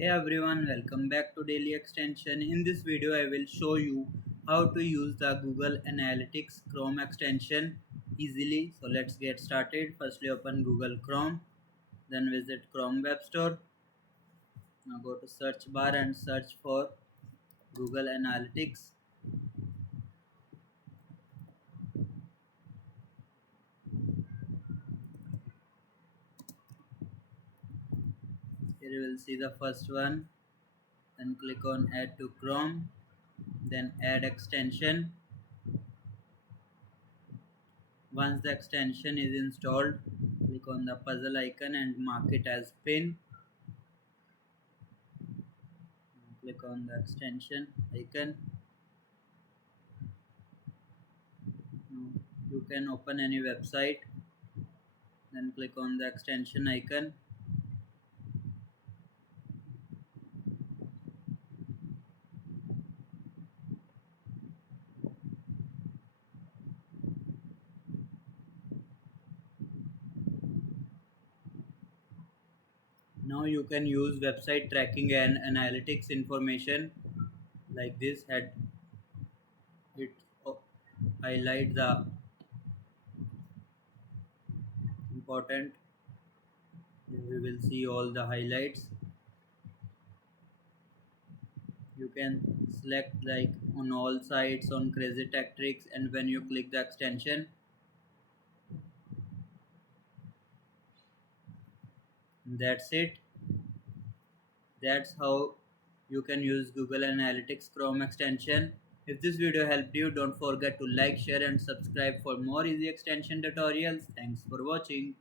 Hey everyone, welcome back to Daily Extension. In this video, I will show you how to use the Google Analytics Chrome extension easily. So let's get started. Firstly, open Google Chrome, then visit Chrome Web Store. Now go to search bar and search for Google Analytics. Here you will see the first one. Then click on Add to Chrome, then Add Extension. Once the extension is installed, click on the puzzle icon and mark it as pin. Click on the extension icon. Now you can open any website, then click on the extension icon. Now you can use website tracking and analytics information like this. It highlight the important. We will see all the highlights. You can select like on all sites, on crazy tech tricks, and when you click the extension, that's it. That's how you can use Google Analytics Chrome extension. If this video helped you, don't forget to like, share and subscribe for more easy extension tutorials. Thanks for watching.